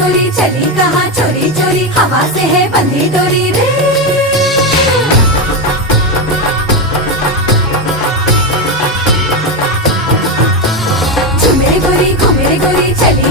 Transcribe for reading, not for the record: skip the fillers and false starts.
गोरी चली कहाँ चोरी चोरी, हवा से है बंधी डोरी रे। झूमे गोरी घूमे गोरी चली